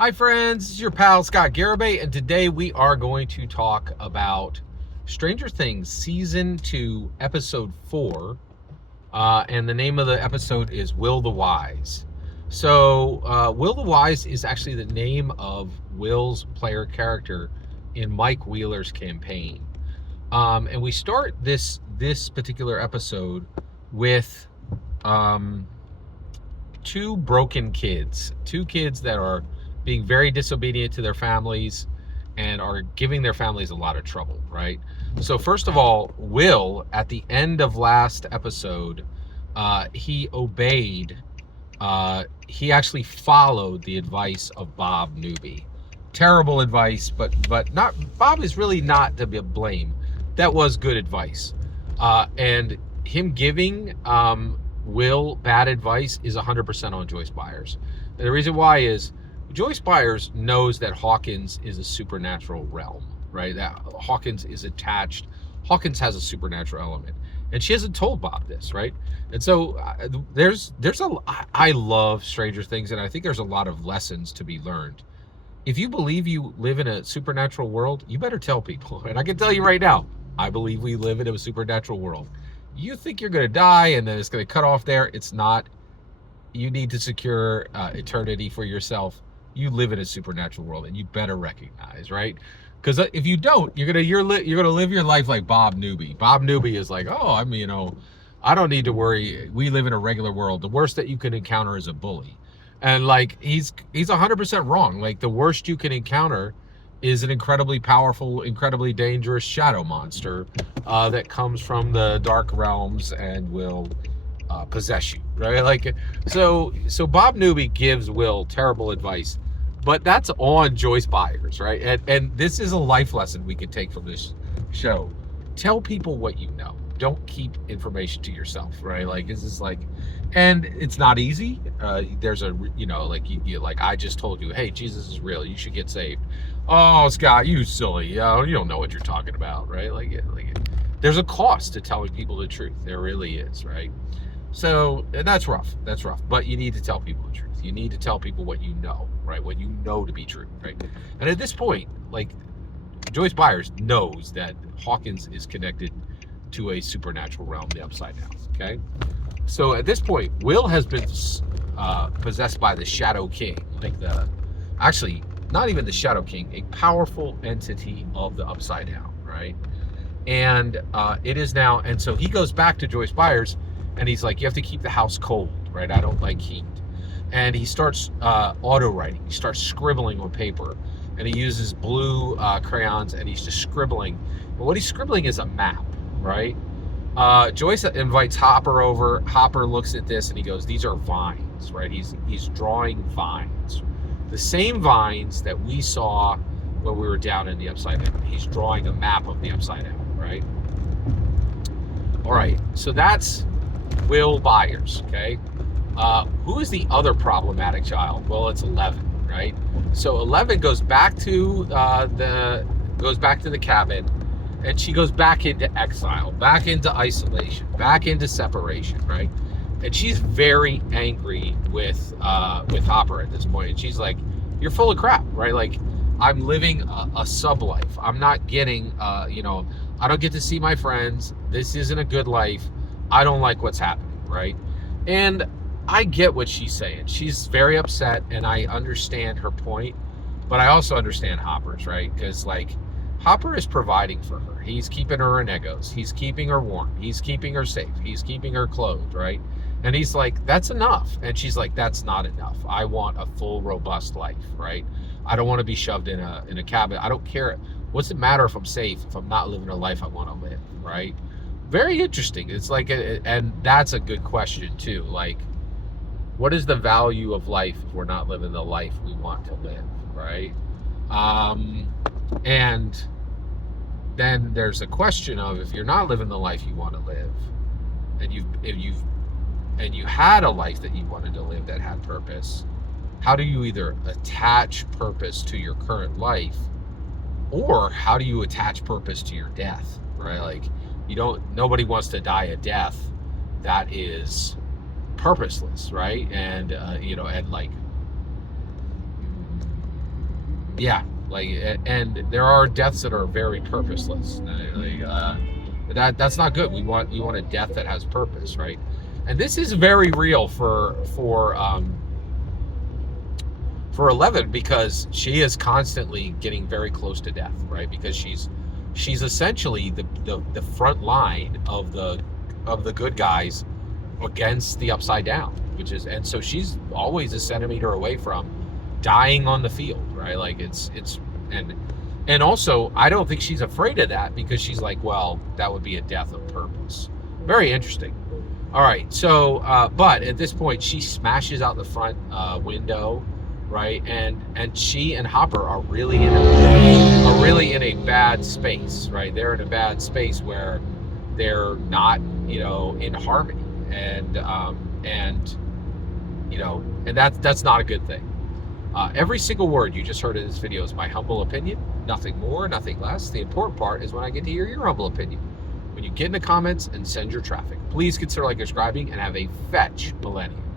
Hi friends, this is your pal Scott Garibay, and today we are going to talk about Stranger Things Season 2, Episode 4, and the name of the episode is Will the Wise. So, Will the Wise is actually the name of Will's player character in Mike Wheeler's campaign. And we start this particular episode with two broken kids, two kids that are being very disobedient to their families and are giving their families a lot of trouble, right? So first of all, Will, at the end of last episode, he obeyed, he actually followed the advice of Bob Newby. Terrible advice, but not, Bob is really not to be blamed. That was good advice. And him giving Will bad advice is 100% on Joyce Byers. And the reason why is Joyce Byers knows that Hawkins is a supernatural realm, right? That Hawkins is attached. Hawkins has a supernatural element, and she hasn't told Bob this, right? And so I love Stranger Things, and I think there's a lot of lessons to be learned. If you believe you live in a supernatural world, you better tell people. And I can tell you right now, I believe we live in a supernatural world. You think you're going to die and then it's going to cut off there? It's not. You need to secure eternity for yourself. You live in a supernatural world, and you better recognize, right? Because if you don't, you're gonna live your life like Bob Newby. Bob Newby is like, oh, I don't need to worry. We live in a regular world. The worst that you can encounter is a bully, and like he's 100% wrong. Like the worst you can encounter is an incredibly powerful, incredibly dangerous shadow monster that comes from the dark realms and will possess you, right? Like, so Bob Newby gives Will terrible advice, but that's on Joyce Byers, right? And this is a life lesson we can take from this show. Tell people what you know. Don't keep information to yourself, right? Like, this is like, and it's not easy. There's a, like you like I just told you, hey, Jesus is real. You should get saved. Oh, Scott, you silly. You don't know what you're talking about, right? There's a cost to telling people the truth. There really is, right? So that's rough. That's rough. But you need to tell people the truth. You need to tell people what you know, right? What you know to be true, right? And at this point, like Joyce Byers knows that Hawkins is connected to a supernatural realm, the Upside Down. Okay. So at this point, Will has been possessed by the Shadow King, actually not even the Shadow King, a powerful entity of the Upside Down, right? And it is now, and so he goes back to Joyce Byers. And he's like, you have to keep the house cold, right? I don't like heat. And he starts auto writing. He starts scribbling on paper. And he uses blue crayons, and he's just scribbling. But what he's scribbling is a map, right? Joyce invites Hopper over. Hopper looks at this, and he goes, these are vines, right? He's drawing vines. The same vines that we saw when we were down in the Upside Down. He's drawing a map of the Upside Down, right? All right, so that's Will Byers, okay? Who is the other problematic child? Well, it's 11, right? So 11 goes back to the cabin, and she goes back into exile, back into isolation, back into separation, right? And she's very angry with Hopper at this point. And she's like, "You're full of crap, right? Like, I'm living a sub life. I'm not getting, I don't get to see my friends. This isn't a good life. I don't like what's happening, right?" And I get what she's saying. She's very upset, and I understand her point, but I also understand Hopper's, right? Because, like, Hopper is providing for her. He's keeping her in Eggos. He's keeping her warm. He's keeping her safe. He's keeping her clothed, right? And he's like, that's enough. And she's like, that's not enough. I want a full, robust life, right? I don't want to be shoved in a cabin. I don't care. What's it matter if I'm safe, if I'm not living a life I want to live, right? Very interesting. It's like, and that's a good question too. Like, what is the value of life if we're not living the life we want to live, right? And then there's a question of, if you're not living the life you want to live, and you had a life that you wanted to live that had purpose, how do you either attach purpose to your current life, or how do you attach purpose to your death, right? Like, nobody wants to die a death that is purposeless, right? And and like, Yeah, like, and there are deaths that are very purposeless. That's not good. We want a death that has purpose, right? And this is very real for 11, because she is constantly getting very close to death, right? Because she's essentially the front line of the good guys against the Upside Down, and so she's always a centimeter away from dying on the field, right? Like it's and also I don't think she's afraid of that, because she's like, well, that would be a death of purpose. Very interesting. All right, so but at this point she smashes out the front window, right? And she and Hopper are really in a bad space, right? They're in a bad space where they're not, in harmony, and that's not a good thing. Every single word you just heard in this video is my humble opinion, nothing more, nothing less. The important part is when I get to hear your humble opinion. When you get in the comments and send your traffic, please consider subscribing, and have a fetch millennium.